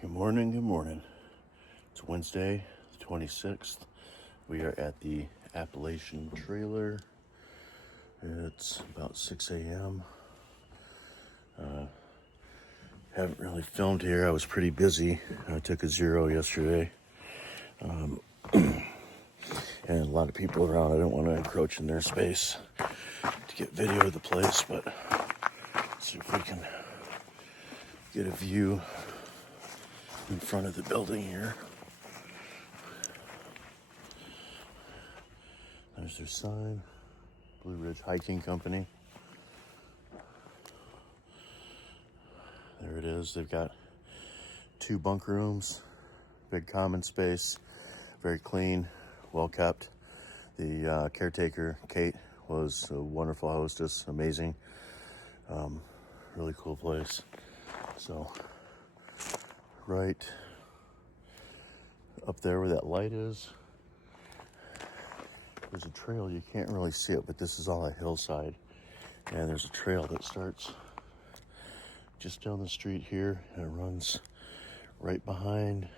Good morning, good morning. It's Wednesday, the 26th. We are at the Appalachian Trail-er. It's about 6 a.m. Haven't really filmed here. I was pretty busy. I took a zero yesterday. And a lot of people around. I don't want to encroach in their space to get video of the place, but let's see if we can get a view in front of the building here. There's their sign, Blue Ridge Hiking Company. There it is. They've got 2 bunk rooms, big common space, very clean, well kept. The caretaker, Kate, was a wonderful hostess, amazing. Really cool place. So, right up there where that light is, there's a trail. You can't really see it, but this is all a hillside. And there's a trail that starts just down the street here, and it runs right behind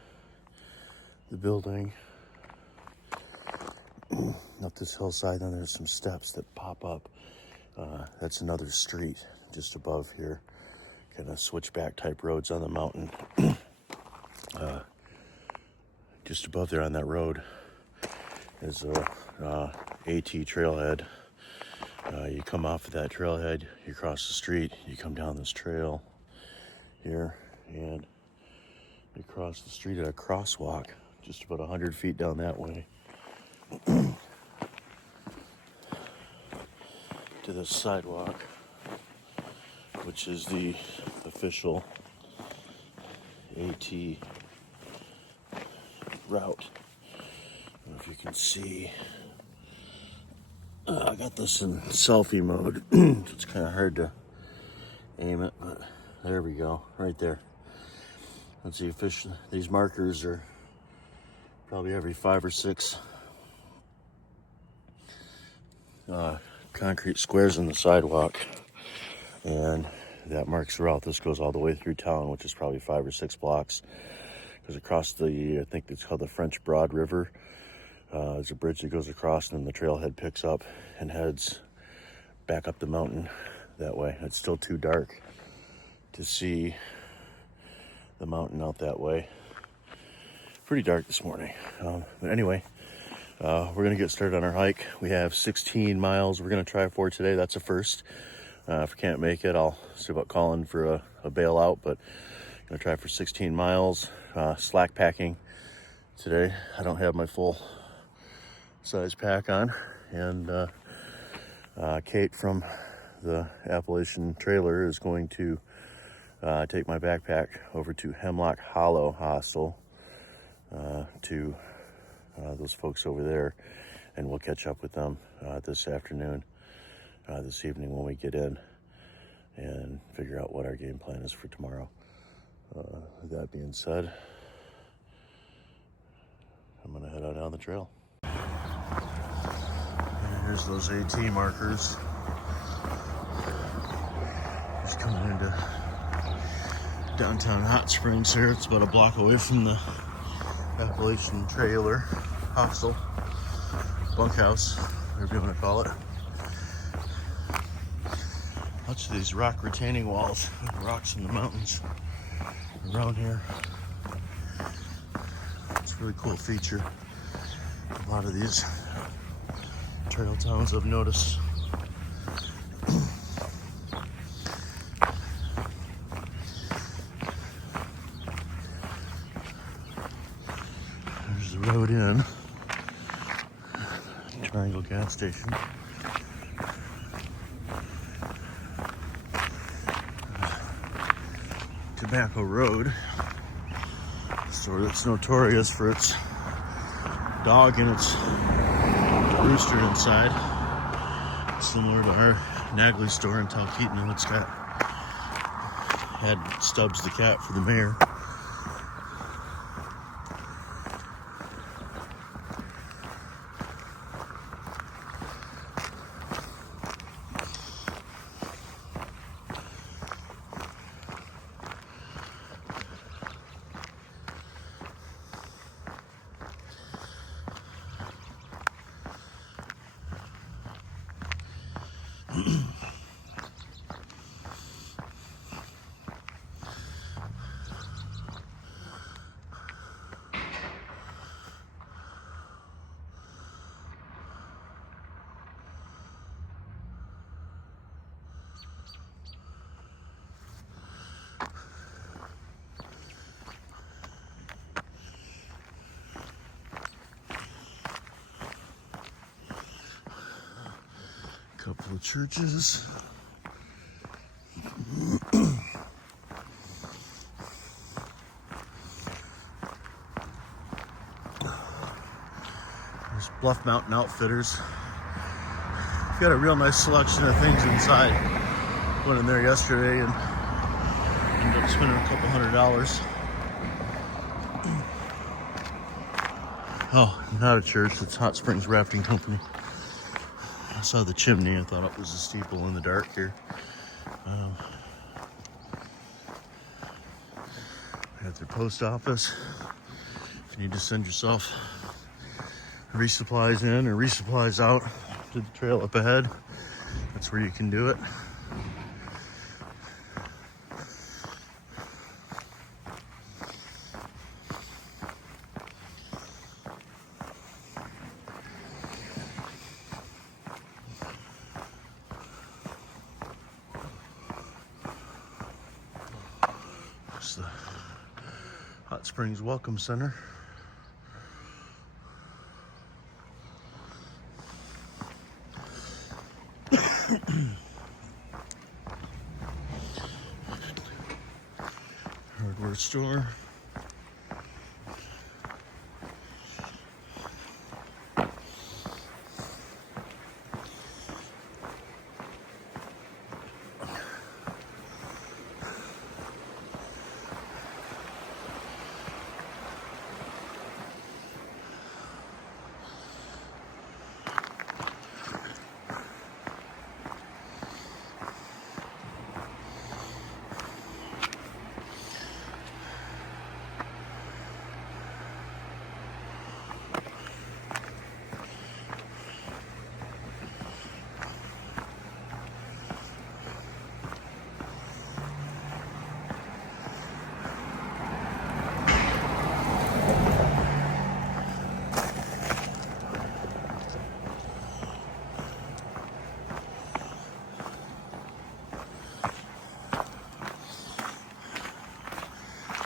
the building. Up this hillside, then there's some steps that pop up. That's another street just above here. Kind of switchback type roads on the mountain. Just above there on that road is a AT trailhead. You come off of that trailhead, you cross the street, you come down this trail here, and you cross the street at a crosswalk just about 100 feet down that way to this sidewalk, which is the official AT route. I don't know if you can see. I got this in selfie mode. It's kind of hard to aim it, but there we go, right there. Let's see, these markers are probably every 5 or 6 concrete squares in the sidewalk, and that marks the route. This goes all the way through town, which is probably 5 or 6 blocks. Goes across I think it's called the French Broad River. There's a bridge that goes across, and then the trailhead picks up and heads back up the mountain that way. It's still too dark to see the mountain out that way. Pretty dark this morning. But anyway, we're going to get started on our hike. We have 16 miles we're going to try for today. That's a first. If we can't make it, I'll see about calling for a bailout, but I'm going to try for 16 miles. Slack packing today. I don't have my full size pack on, and Kate from the Appalachian Trail-er is going to take my backpack over to Hemlock Hollow Hostel to those folks over there, and we'll catch up with them this afternoon, this evening when we get in, and figure out what our game plan is for tomorrow. With that being said, I'm gonna head out on the trail. And here's those AT markers. Just coming into downtown Hot Springs here. It's about a block away from the Appalachian Trail-er hostel, bunkhouse, whatever you want to call it. Lots of these rock retaining walls, rocks in the mountains around here. It's a really cool feature. A lot of these trail towns I've noticed. There's the road in. Triangle gas station. Tobacco Road, a store that's notorious for its dog and its rooster inside, similar to our Nagley store in Talkeetna. It's had Stubbs the cat for the mayor. Couple of churches. There's Bluff Mountain Outfitters. We've got a real nice selection of things inside. Went in there yesterday and ended up spending a couple $100. Oh, not a church, it's Hot Springs Rafting Company. I saw the chimney, I thought it was a steeple in the dark here. At their post office. If you need to send yourself resupplies in or resupplies out to the trail up ahead, that's where you can do it. There's the Hot Springs Welcome Center. Hardware store.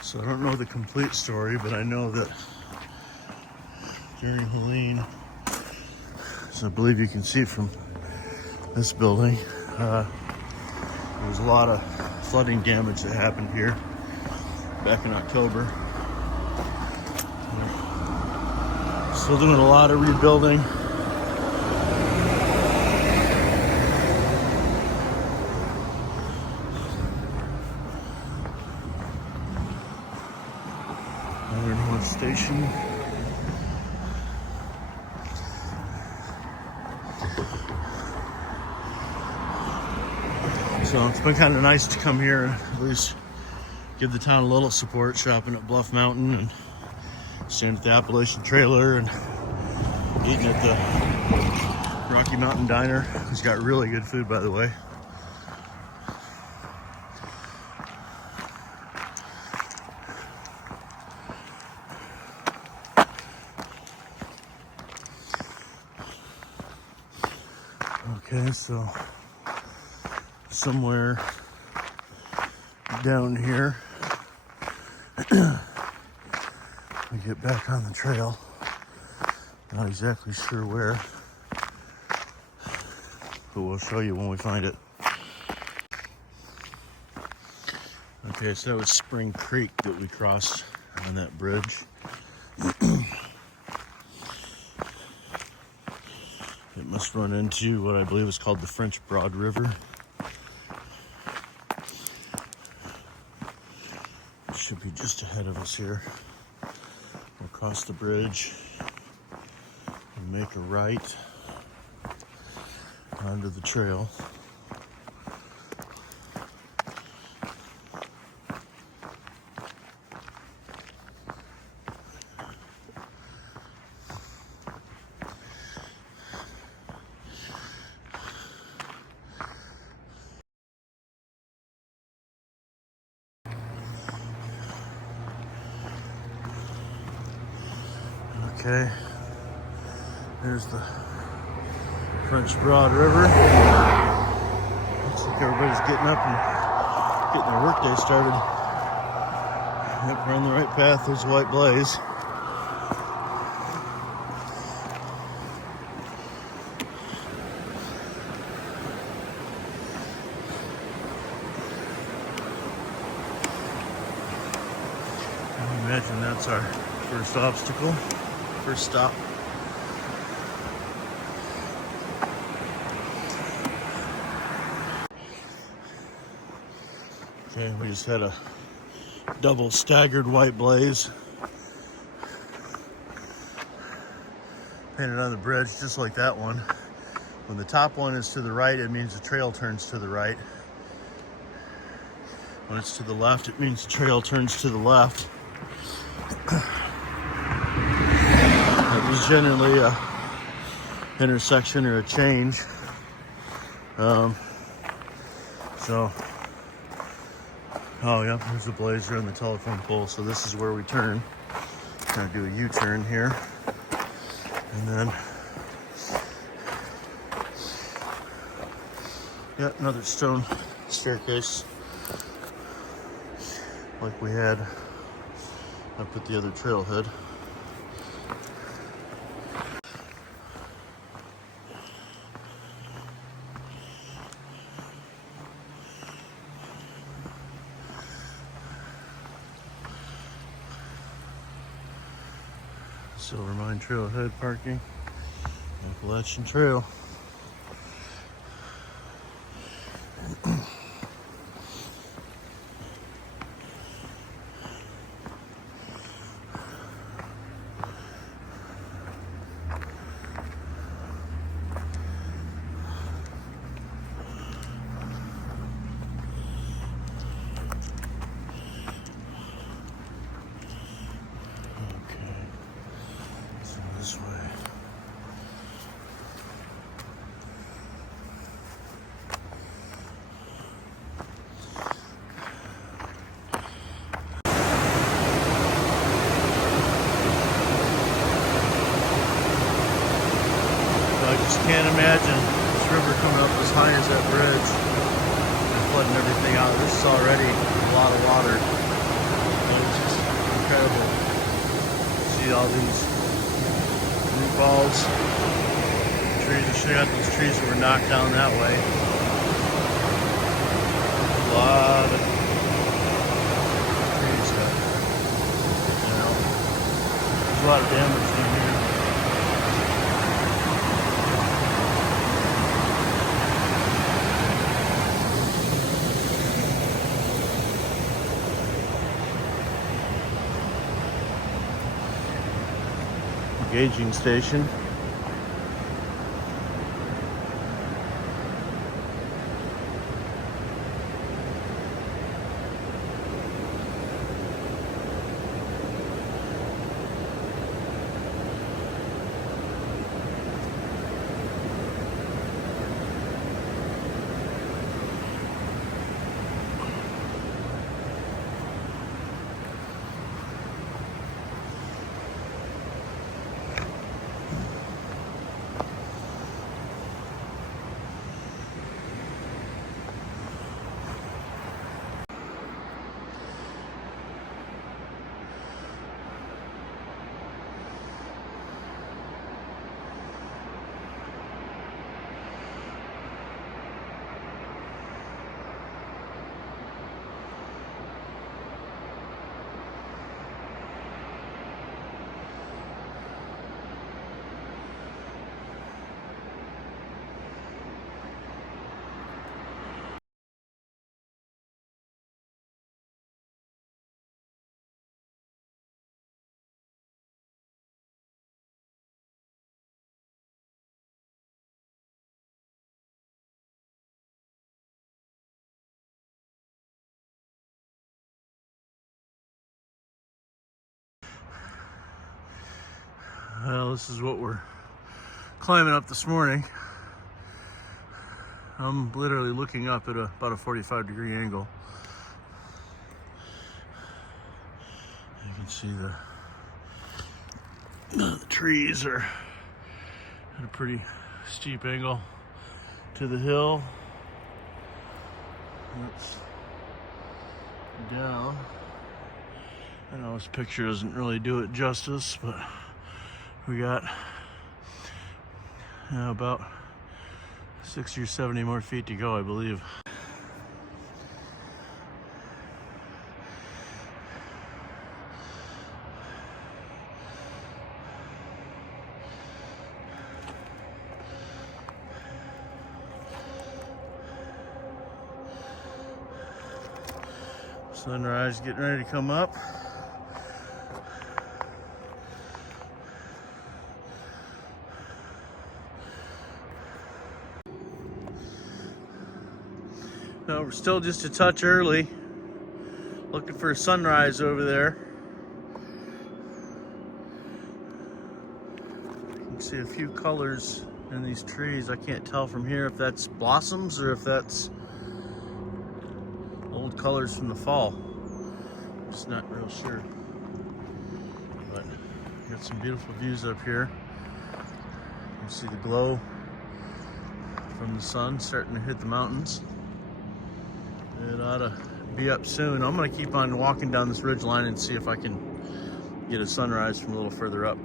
So I don't know the complete story, but I know that during Helene, as I believe you can see from this building, there was a lot of flooding damage that happened here back in October. Still doing a lot of rebuilding. Station. So it's been kind of nice to come here and at least give the town a little support, shopping at Bluff Mountain and staying at the Appalachian Trail-er and eating at the Rocky Mountain Diner. It's got really good food, by the way. Okay, so somewhere down here, we get back on the trail. Not exactly sure where, but we'll show you when we find it. Okay, so that was Spring Creek that we crossed on that bridge. It must run into what I believe is called the French Broad River. It should be just ahead of us here. We'll cross the bridge and make a right onto the trail. Okay, there's the French Broad River. Looks like everybody's getting up and getting their workday started. Yep, we're on the right path. There's a white blaze. imagine that's our first obstacle, first stop. Okay, we just had a double staggered white blaze painted on the bridge, just like that one. When the top one is to the right, it means the trail turns to the right. When it's to the left, it means the trail turns to the left. It was generally a intersection or a change. Oh yeah, there's a blazer on the telephone pole. So this is where we turn. Gonna do a U-turn here, and then yeah, another stone staircase like we had up at the other trailhead. Silver Mine Trailhead parking, Appalachian Trail. This way. I just can't imagine this river coming up as high as that bridge and flooding everything out. This is already a lot of water. It's just incredible. See all these root balls, trees. I should have got those trees that were knocked down that way. A lot of trees that, there's a lot of damage down here. Gauging station. Well, this is what we're climbing up this morning. I'm literally looking up at about a 45-degree angle. You can see the trees are at a pretty steep angle to the hill. That's down. I know this picture doesn't really do it justice, but we got about 60 or 70 more feet to go, I believe. Sunrise getting ready to come up. No, we're still just a touch early. Looking for a sunrise over there. You can see a few colors in these trees. I can't tell from here if that's blossoms or if that's old colors from the fall. I'm just not real sure. But got some beautiful views up here. You can see the glow from the sun starting to hit the mountains. It ought to be up soon. I'm gonna keep on walking down this ridge line and see if I can get a sunrise from a little further up.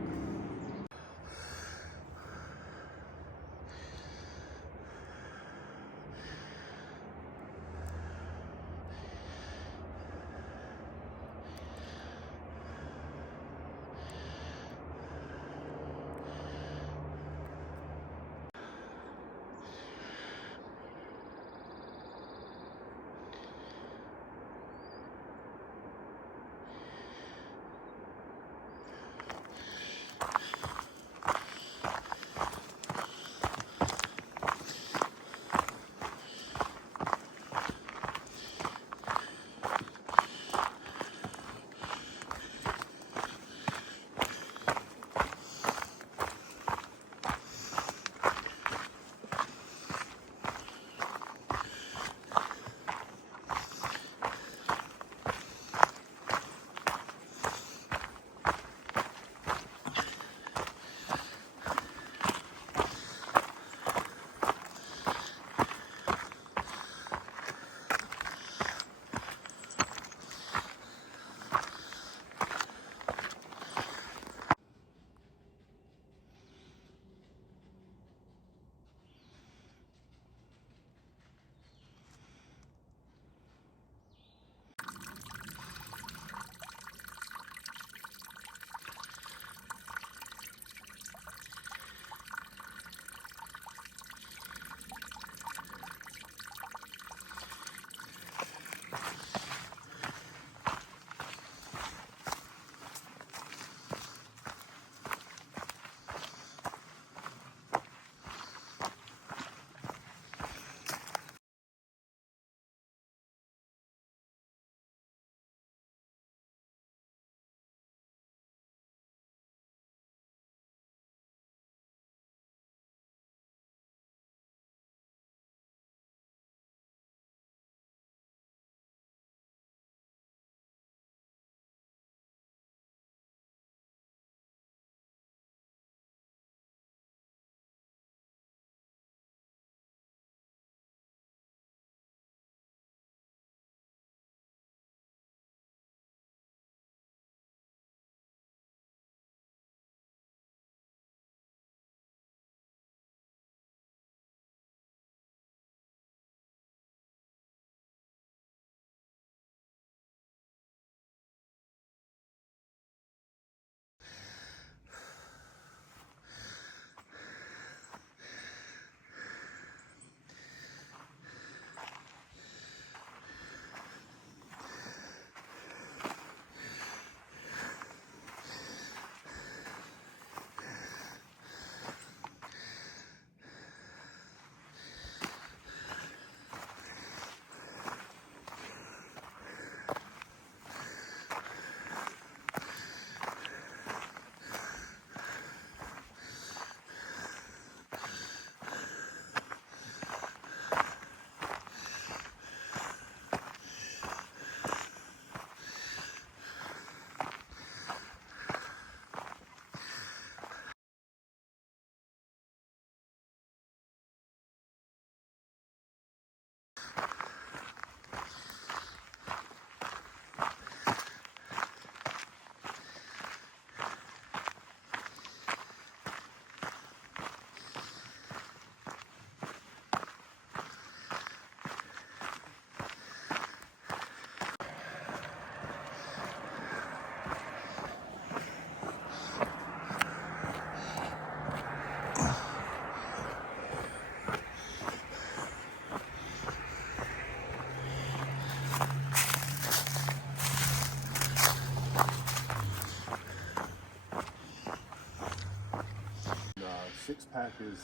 six-pack is,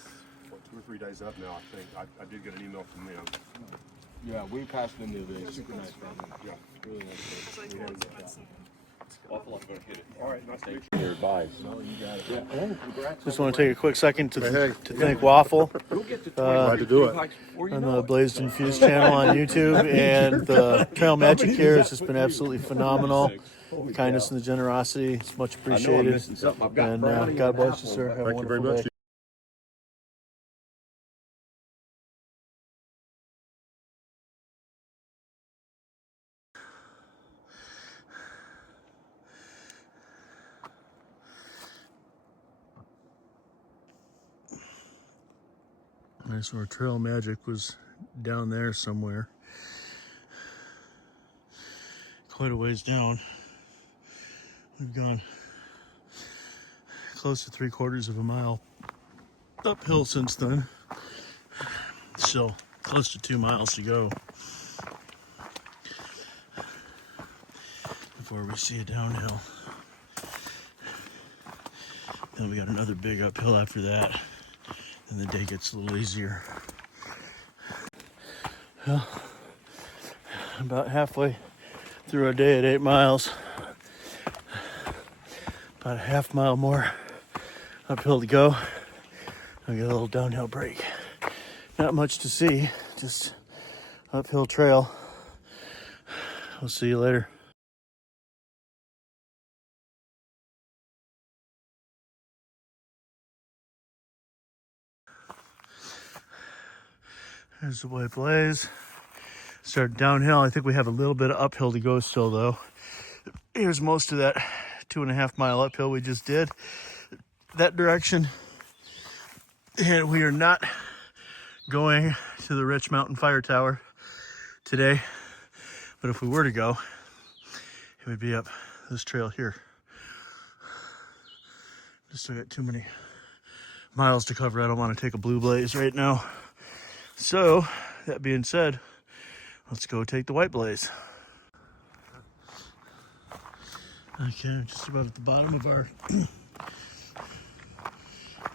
what, 2 or 3 days up now, I think. I did get an email from them. Yeah, we passed them the other day. Super nice family. Yeah. Really nice. Awful lot going to hit it. All right, nice to meet Your advice. No, you got it. Yeah. Hey, congrats. Just want to take a quick second to Hey. thank Waffle We'll get to Glad to do it. on the Blazed Infused channel on YouTube, and the Trail Magic here has just been absolutely phenomenal. The kindness and the generosity, it's much appreciated. And God bless you, sir. Have a Thank you very wonderful much. day. Alright, so our Trail Magic was down there somewhere. Quite a ways down. We've gone close to 3/4 of a mile uphill since then. Still close to 2 miles to go before we see a downhill. Then we got another big uphill after that. Then the day gets a little easier. Well, about halfway through our day at 8 miles. About a half mile more uphill to go. We got a little downhill break. Not much to see, just uphill trail. We'll see you later. There's the white blaze. Start downhill. I think we have a little bit of uphill to go still though. Here's most of that 2.5 mile uphill we just did. That direction. And we are not going to the Rich Mountain Fire Tower today. But if we were to go, it would be up this trail here. Just still got too many miles to cover. I don't want to take a blue blaze right now. So, that being said, let's go take the white blaze. Okay, I'm just about at the bottom of our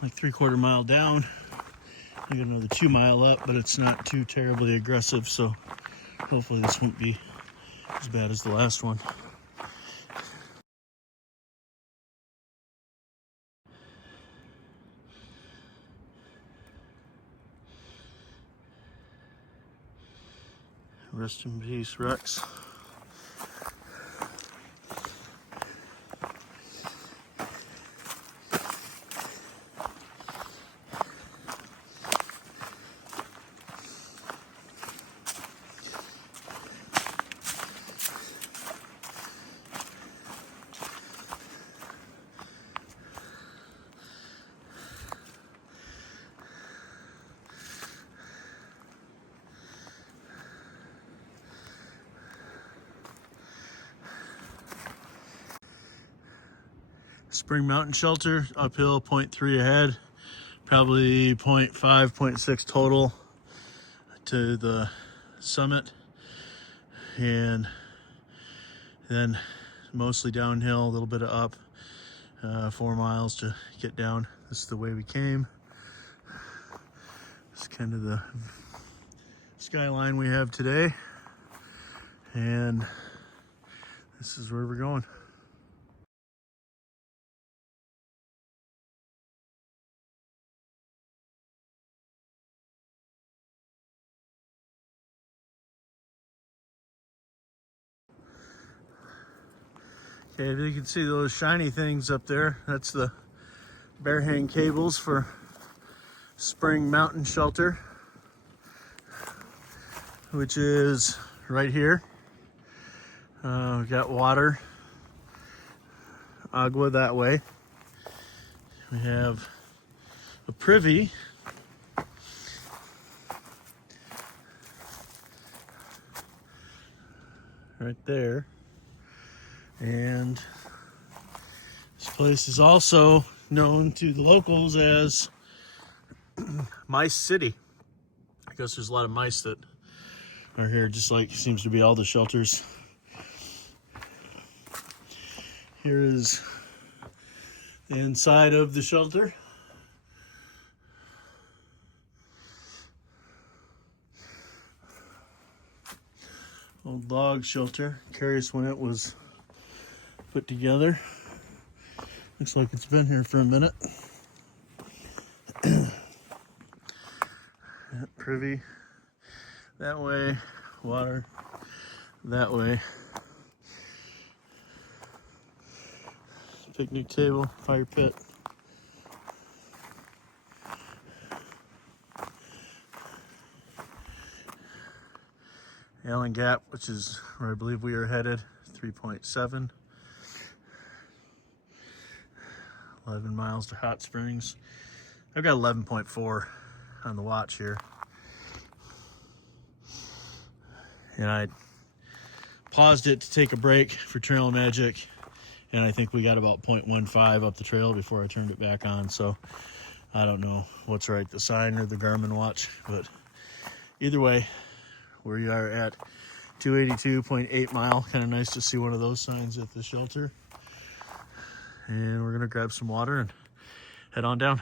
like 3/4 mile down. I got another 2 mile up, but it's not too terribly aggressive, so hopefully this won't be as bad as the last one. Rest in peace, Rex. Spring Mountain Shelter, uphill 0.3 ahead, probably 0.5, 0.6 total to the summit, and then mostly downhill, a little bit of up, 4 miles to get down. This is the way we came. It's kind of the skyline we have today, and this is where we're going. Okay, if you can see those shiny things up there, that's the bear hang cables for Spring Mountain Shelter, which is right here. We've got water, agua that way. We have a privy right there. And this place is also known to the locals as Mice City. I guess there's a lot of mice that are here, just like seems to be all the shelters. Here is the inside of the shelter. log shelter. Curious when it was put together. Looks like it's been here for a minute. Privy that way, water that way. Picnic table, fire pit. Allen Gap, which is where I believe we are headed, 3.7. 11 miles to Hot Springs. I've got 11.4 on the watch here. And I paused it to take a break for Trail Magic, and I think we got about 0.15 up the trail before I turned it back on. So I don't know what's right, the sign or the Garmin watch, but either way, we are at 282.8 mile. Kind of nice to see one of those signs at the shelter. And we're gonna grab some water and head on down.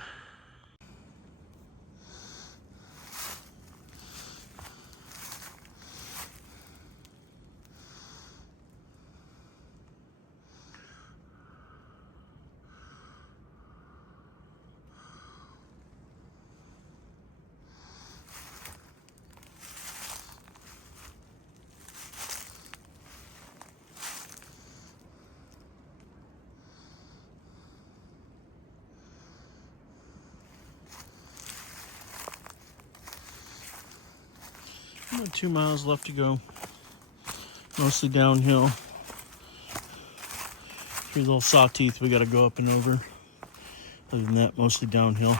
About 2 miles left to go. Mostly downhill. 3 little sawteeth we gotta go up and over. Other than that, mostly downhill.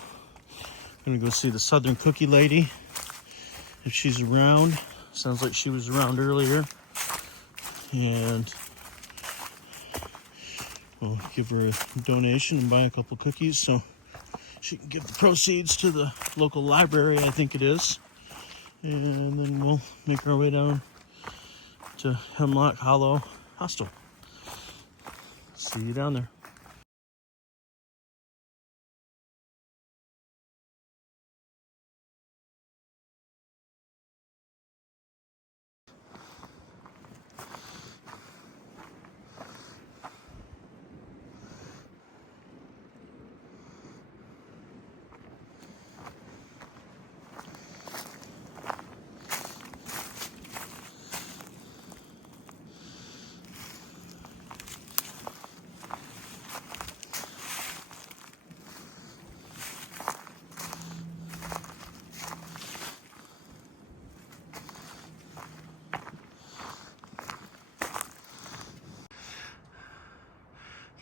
Gonna go see the Southern Cookie Lady, if she's around. Sounds like she was around earlier. And we'll give her a donation and buy a couple cookies so she can give the proceeds to the local library, I think it is. And then we'll make our way down to Hemlock Hollow Hostel. See you down there.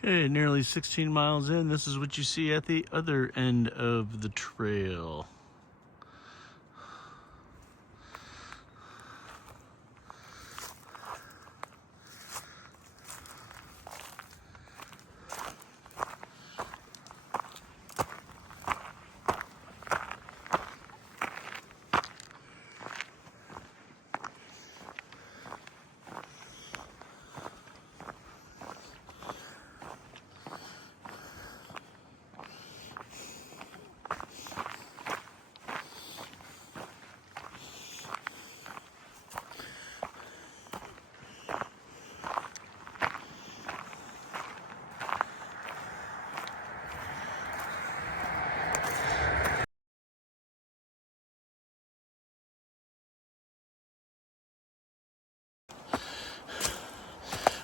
Okay, nearly 16 miles in. This is what you see at the other end of the trail.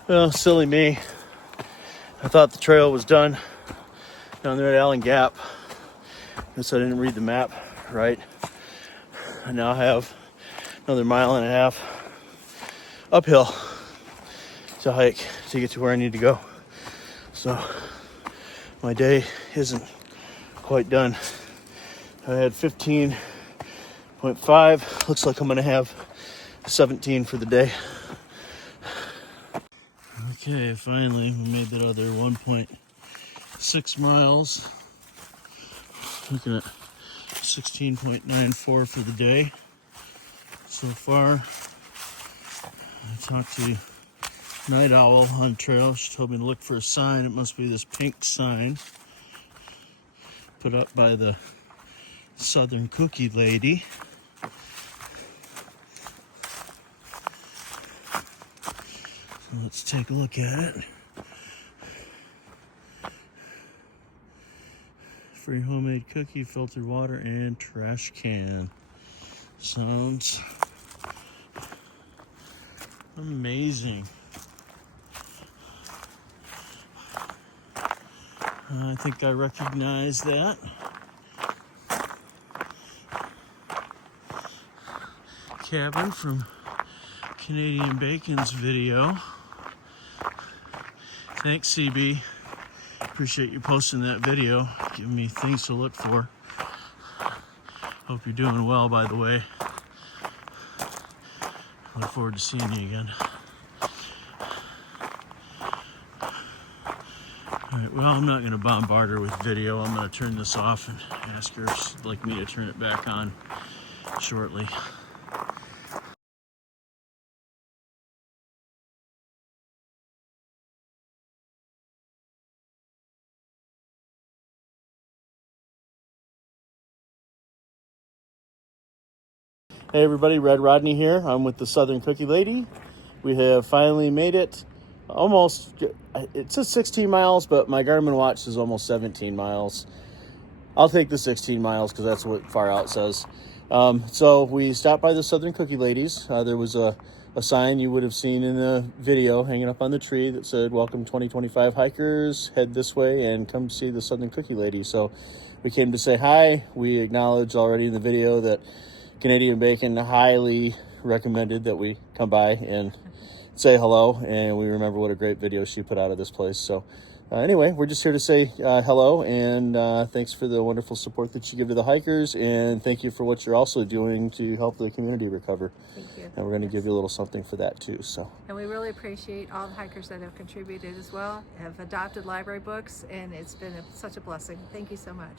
Well, silly me. I thought the trail was done down there at Allen Gap. Guess I didn't read the map right. I now have another 1.5 miles uphill to hike to get to where I need to go. So my day isn't quite done. I had 15.5. Looks like I'm gonna have 17 for the day. Okay, finally we made that other 1.6 miles. Looking at 16.94 for the day so far. I talked to Night Owl on trail. She told me to look for a sign. It must be this pink sign put up by the Southern Cookie Lady. Let's take a look at it. Free homemade cookie, filtered water, and trash can. Sounds amazing. I think I recognize that. Cabin from Canadian Bacon's video. Thanks, CB. Appreciate you posting that video, giving me things to look for. Hope you're doing well, by the way. Look forward to seeing you again. Alright, well, I'm not going to bombard her with video. I'm going to turn this off and ask her if she'd like me to turn it back on shortly. Hey everybody, Red Rodney here. I'm with the Southern Cookie Lady. We have finally made it almost, it says 16 miles, but my Garmin watch says almost 17 miles. I'll take the 16 miles because that's what far out says. So we stopped by the Southern Cookie Ladies. There was a sign you would have seen in the video hanging up on the tree that said, "Welcome 2025 hikers, head this way and come see the Southern Cookie Lady." So we came to say hi. We acknowledged already in the video that Canadian Bacon highly recommended that we come by and say hello, and we remember what a great video she put out of this place. So anyway, we're just here to say hello, and thanks for the wonderful support that you give to the hikers, and thank you for what you're also doing to help the community recover. Thank you. And we're going to give you a little something for that too. So. And we really appreciate all the hikers that have contributed as well, have adopted library books, and it's been such a blessing. Thank you so much.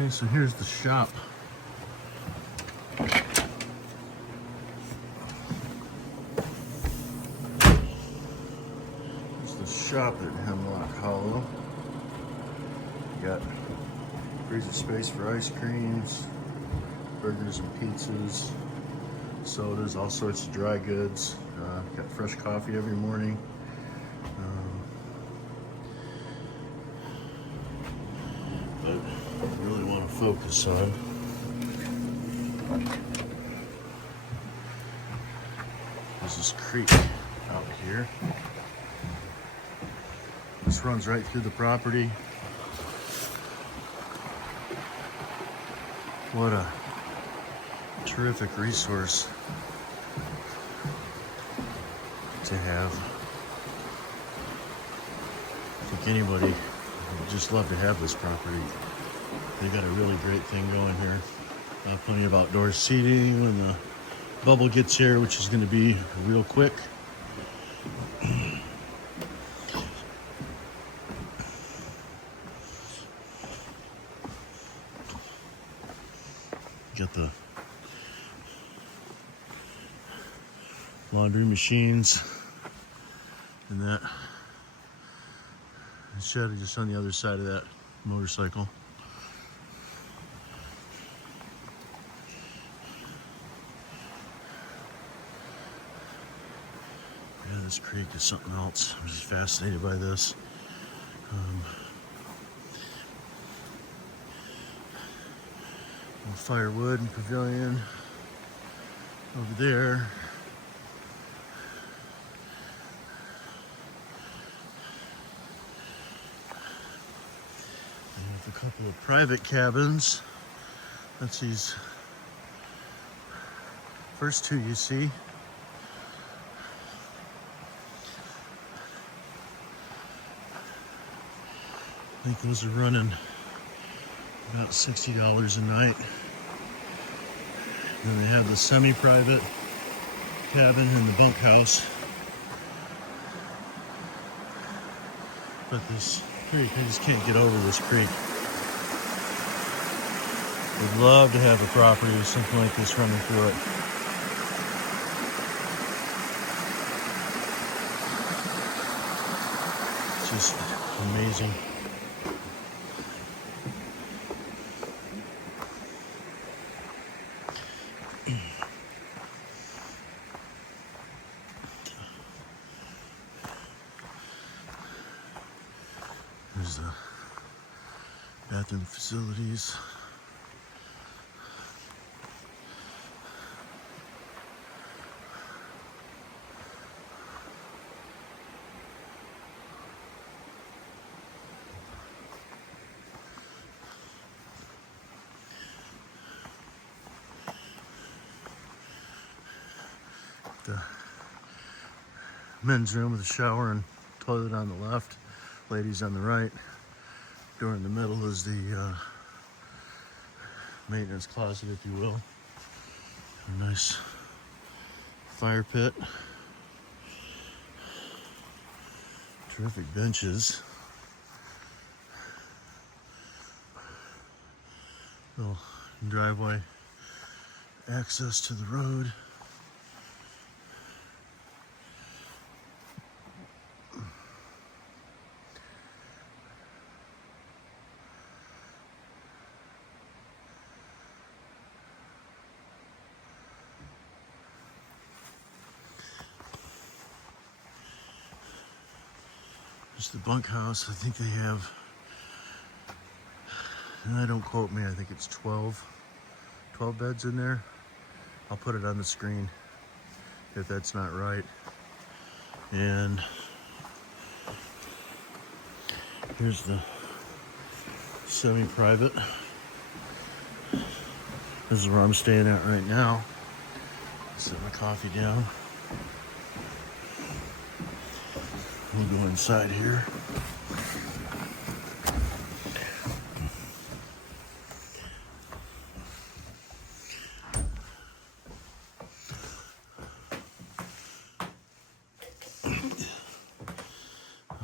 Okay, so here's the shop. It's the shop at Hemlock Hollow. You got freezer space for ice creams, burgers and pizzas, sodas, all sorts of dry goods. Got fresh coffee every morning. But I really want to focus on there's this creek out here. This runs right through the property. What a terrific resource to have. I think anybody would just love to have this property. They got a really great thing going here. Plenty of outdoor seating when the bubble gets here, which is going to be real quick. Got the laundry machines and that shed just on the other side of that motorcycle. Yeah, this creek is something else. I'm just fascinated by this. Firewood and pavilion over there. A couple of private cabins. That's these first two you see. I think those are running about $60 a night. Then they have the semi-private cabin and the bunkhouse. But this creek, I just can't get over this creek. Would love to have a property with something like this running through it. Just amazing. There's the bathroom facilities. The men's room with a shower and toilet on the left, ladies on the right. Door in the middle is the maintenance closet, if you will. A nice fire pit. Terrific benches. Little driveway access to the road. There's the bunkhouse. I think they have, and don't quote me, I think it's 12 beds in there. I'll put it on the screen if that's not right. And here's the semi-private. This is where I'm staying at right now. Set my coffee down. We'll go inside here.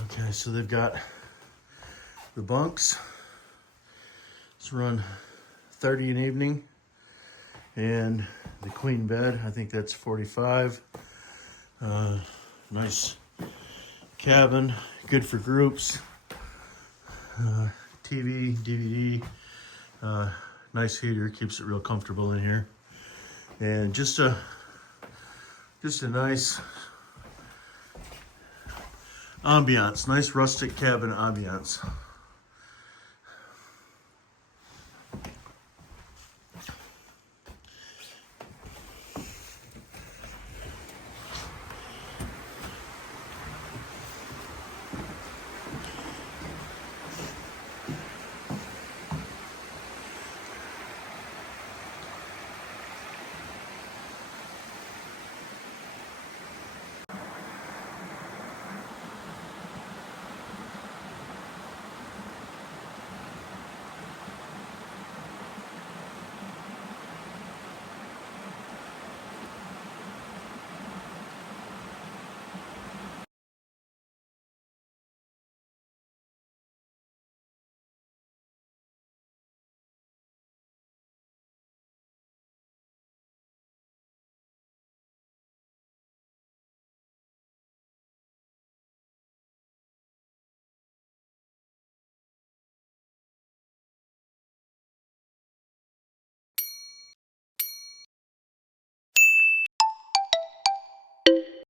Okay, so they've got the bunks. Let's run 30 an evening. And the queen bed, I think that's 45. Nice cabin, good for groups. TV, DVD, nice heater, keeps it real comfortable in here. And just a nice ambiance, nice rustic cabin ambiance.